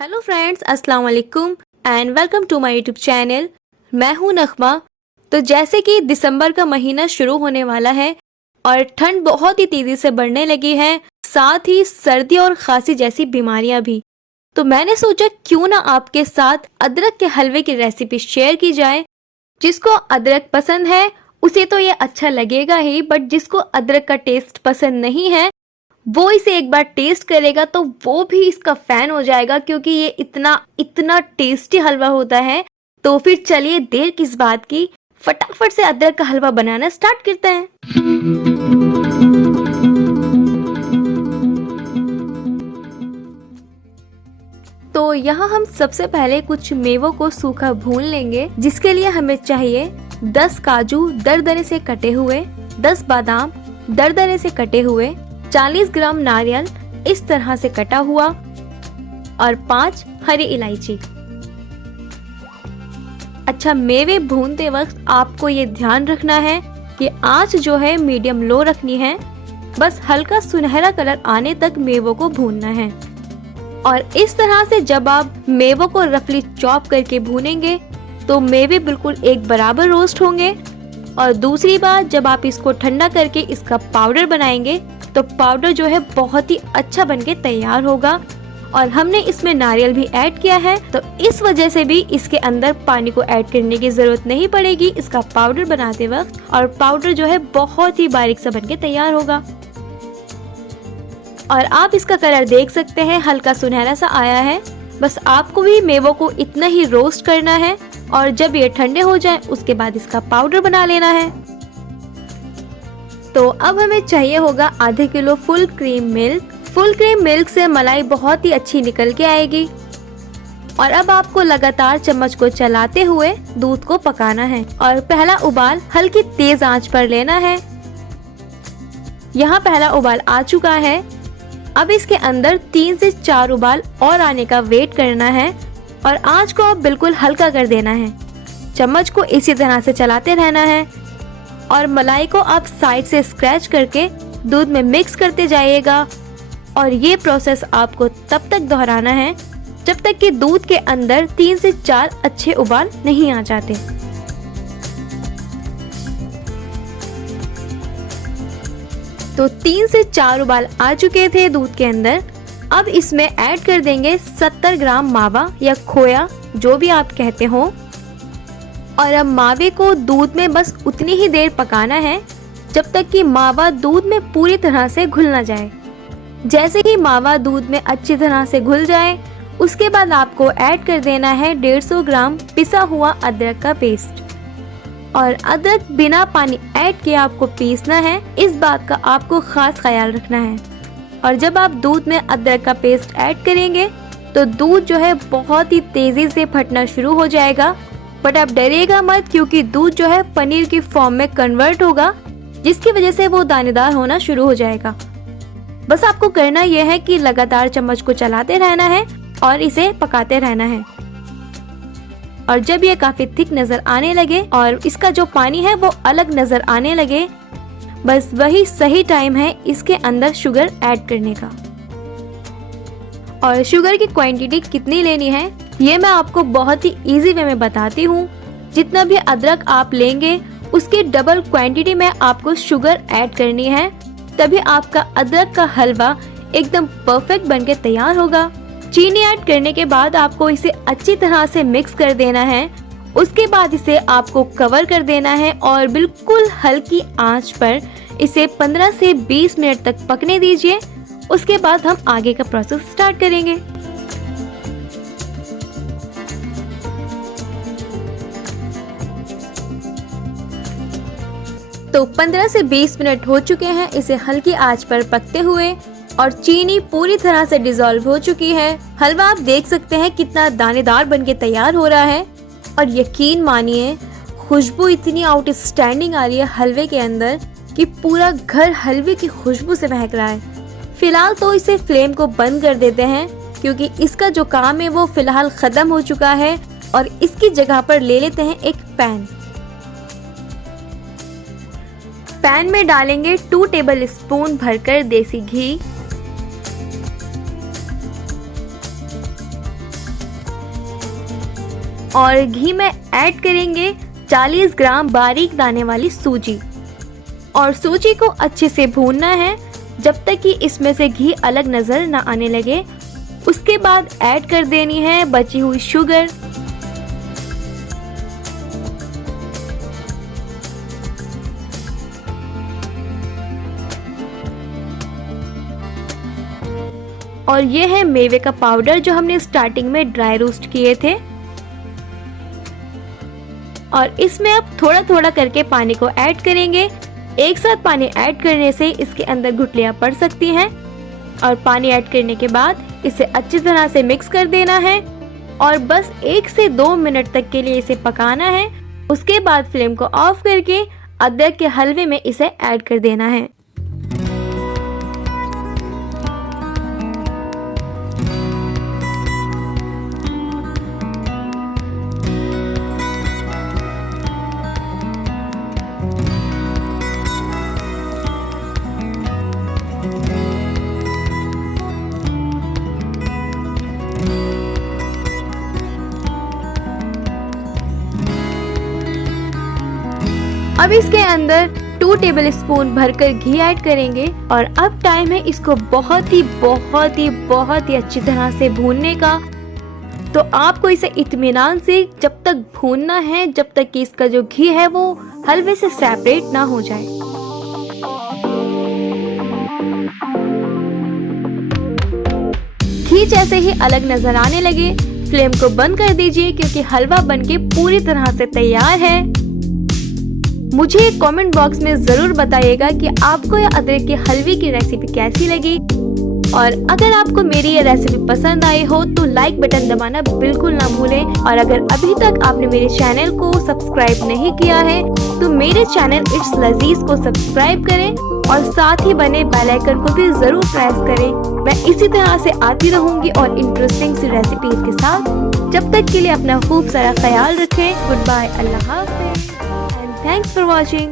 Hello friends, अस्सलाम वालेकुम and welcome to my YouTube channel. मैं हूं नखमा। तो जैसे कि दिसंबर का महीना शुरू होने वाला है और ठंड बहुत ही तेज़ी से बढ़ने लगी है, साथ ही सर्दी और खांसी जैसी बीमारियां भी। तो मैंने सोचा क्यों ना आपके साथ अदरक के हलवे की रेसिपी शेयर की जाए। जिसको अदरक पसंद है उसे तो ये अच्छा लगेगा ही, बट जिसको अदरक का टेस्ट पसंद नहीं है वो इसे एक बार टेस्ट करेगा तो वो भी इसका फैन हो जाएगा, क्योंकि ये इतना इतना टेस्टी हलवा होता है। तो फिर चलिए देर किस बात की, फटाफट से अदरक का हलवा बनाना स्टार्ट करते हैं। तो यहाँ हम सबसे पहले कुछ मेवों को सूखा भून लेंगे, जिसके लिए हमें चाहिए 10 काजू दरदरे से कटे हुए, 10 बादाम दरदरे से कटे हुए, 40 ग्राम नारियल इस तरह से कटा हुआ और 5 हरी इलायची। अच्छा, मेवे भूनते वक्त आपको ये ध्यान रखना है कि आंच जो है मीडियम लो रखनी है। बस हल्का सुनहरा कलर आने तक मेवों को भूनना है। और इस तरह से जब आप मेवों को रफली चॉप करके भूनेंगे तो मेवे बिल्कुल एक बराबर रोस्ट होंगे। और दूसरी बात, जब आप इसको ठंडा करके इसका पाउडर बनाएंगे तो पाउडर जो है बहुत ही अच्छा बनके तैयार होगा। और हमने इसमें नारियल भी ऐड किया है, तो इस वजह से भी इसके अंदर पानी को ऐड करने की जरूरत नहीं पड़ेगी इसका पाउडर बनाते वक्त। और पाउडर जो है बहुत ही बारीक सा बनके तैयार होगा। और आप इसका कलर देख सकते हैं, हल्का सुनहरा सा आया है। बस आपको भी मेवों को इतना ही रोस्ट करना है और जब ये ठंडे हो जाए उसके बाद इसका पाउडर बना लेना है। तो अब हमें चाहिए होगा आधे kilo full cream milk. Full cream milk से मलाई बहुत ही अच्छी निकल के आएगी। और अब आपको लगातार चम्मच को चलाते हुए दूध को पकाना है और पहला उबाल हल्की तेज आंच पर लेना है। यहाँ पहला उबाल आ चुका है। अब इसके अंदर 3 से 4 उबाल और आने का वेट करना है और आंच को अब बिल्कुल हल्का कर देना है। चम्मच को इसी तरह से चलाते रहना है और मलाई को आप साइड से स्क्रैच करके दूध में मिक्स करते जाइएगा। और ये प्रोसेस आपको तब तक दोहराना है जब तक कि दूध के अंदर 3 से 4 अच्छे उबाल नहीं आ जाते। तो 3 से 4 उबाल आ चुके थे दूध के अंदर। अब इसमें ऐड कर देंगे 70 ग्राम मावा या खोया, जो भी आप कहते हो। और अब मावे को दूध में बस उतनी ही देर पकाना है जब तक कि मावा दूध में पूरी तरह से घुल ना जाए। जैसे ही मावा दूध में अच्छी तरह से घुल जाए उसके बाद आपको ऐड कर देना है 150 ग्राम पिसा हुआ अदरक का पेस्ट। और अदरक बिना पानी ऐड किए आपको पीसना है, इस बात का आपको खास ख्याल रखना है। और जब आप दूध में अदरक का पेस्ट ऐड करेंगे तो दूध जो है बहुत ही तेजी से फटना शुरू हो जाएगा। बट आप डरिएगा मत, क्योंकि दूध जो है पनीर की फॉर्म में कन्वर्ट होगा, जिसकी वजह से वो दानेदार होना शुरू हो जाएगा। बस आपको करना यह है कि लगातार चम्मच को चलाते रहना है और इसे पकाते रहना है। और जब ये काफी थिक नजर आने लगे और इसका जो पानी है वो अलग नजर आने लगे, बस वही सही टाइम है इसके अंदर शुगर ऐड करने का। और शुगर की क्वांटिटी कितनी लेनी है ये मैं आपको बहुत ही इजी वे में बताती हूँ। जितना भी अदरक आप लेंगे उसकी डबल क्वांटिटी में आपको शुगर ऐड करनी है, तभी आपका अदरक का हलवा एकदम परफेक्ट बनके तैयार होगा। चीनी ऐड करने के बाद आपको इसे अच्छी तरह से मिक्स कर देना है। उसके बाद इसे आपको कवर कर देना है और बिल्कुल हल्की आंच पर इसे 15 से 20 मिनट तक पकने दीजिए। उसके बाद हम आगे का प्रोसेस स्टार्ट करेंगे। तो 15 से 20 मिनट हो चुके हैं इसे हल्की आंच पर पकते हुए और चीनी पूरी तरह से डिसॉल्व हो चुकी है। हलवा आप देख सकते हैं कितना दानेदार बनके तैयार हो रहा है। और यकीन मानिए, खुशबू इतनी आउटस्टैंडिंग आ रही है हलवे के अंदर कि पूरा घर हलवे की खुशबू से महक रहा है। फिलहाल तो इसे फ्लेम को बंद कर देते हैं, क्योंकि इसका जो काम है वो फिलहाल खत्म हो चुका है। और इसकी जगह पर ले लेते हैं एक पैन। पैन में डालेंगे 2 टेबल स्पून भरकर देसी घी। और घी में ऐड करेंगे 40 ग्राम बारीक दाने वाली सूजी। और सूजी को अच्छे से भूनना है जब तक कि इसमें से घी अलग नजर ना आने लगे। उसके बाद ऐड कर देनी है बची हुई शुगर। और ये है मेवे का पाउडर जो हमने स्टार्टिंग में ड्राई रोस्ट किए थे। और इसमें अब थोड़ा थोड़ा करके पानी को ऐड करेंगे। एक साथ पानी ऐड करने से इसके अंदर गुठलियां पड़ सकती हैं। और पानी ऐड करने के बाद इसे अच्छी तरह से मिक्स कर देना है और बस 1 से 2 मिनट तक के लिए इसे पकाना है। उसके बाद फ्लेम को ऑफ करके अदरक के हलवे में इसे ऐड कर देना है। अब इसके अंदर 2 टेबलस्पून भरकर घी ऐड करेंगे और अब टाइम है इसको बहुत ही अच्छी तरह से भूनने का। तो आपको इसे इत्मीनान से जब तक भूनना है जब तक कि इसका जो घी है वो हलवे से सेपरेट ना हो जाए। घी जैसे ही अलग नजर आने लगे फ्लेम को बंद कर दीजिए क्योंकि हलवा बनके पूरी तरह से तैयार है। मुझे कमेंट बॉक्स में जरूर बताइएगा कि आपको यह अदरक के हलवे की रेसिपी कैसी लगी। और अगर आपको मेरी ये रेसिपी पसंद आई हो तो लाइक बटन दबाना बिल्कुल ना भूलें। और अगर अभी तक आपने मेरे चैनल को सब्सक्राइब नहीं किया है तो मेरे चैनल इट्स लजीज को सब्सक्राइब करें और साथ ही बने बेल आइकन को भी जरूर प्रेस करें। मैं इसी तरह से आती रहूंगी और इंटरेस्टिंग सी रेसिपीज के साथ। जब तक के लिए अपना खूब सारा ख्याल रखें। गुड बाय, अल्लाह हाफिज़। Thanks for watching.